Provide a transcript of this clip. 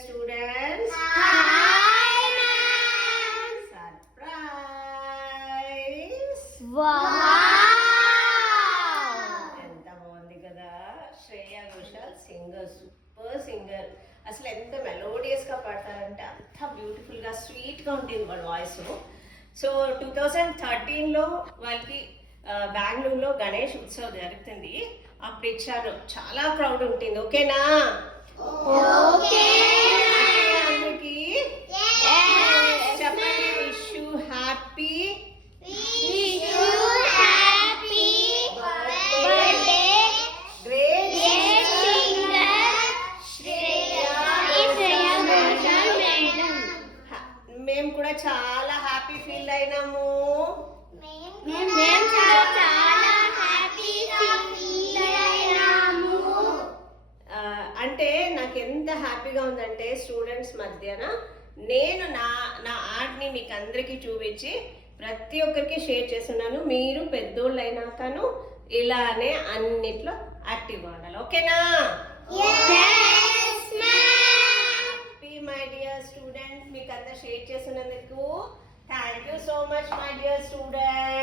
Students. Hi, ma'am. Surprise. Wow. ఎంత బాగుంది కదా. Shreya Ghoshal singer, super singer. అసలు ఎంత మెలోడియస్ గా పాడతారంటే అంత బ్యూటిఫుల్ గా స్వీట్ గా ఉంటుంది వాళ్ళ వాయిస్. సో 2013లో వాళ్ళకి బెంగళూరులో గణేష్ ఉత్సవ్ జరుగుతుంది. అప్పుడు ఇచ్చాను, చాలా క్రౌడ్ ఉంటుంది. ఓకేనా? ఓకే. అందరికి చెప్పండి. Wish you happy birthday great మేము కూడా చాలా హ్యాపీ ఫీల్ అయినాము. అంటే నాకు ఎంత హ్యాపీగా ఉందంటే స్టూడెంట్స్ మధ్యన నేను నా నా ఆర్ట్ని మీకు అందరికీ చూపించి ప్రతి ఒక్కరికి షేర్ చేస్తున్నాను. మీరు పెద్దోళ్ళు అయినాకను ఇలానే అన్నిట్లో యాక్టివ్గా ఉండాలి. ఓకేనా? మై డియర్ స్టూడెంట్, మీకు అంతా షేర్ చేస్తున్నందుకు thank you so much my dear student.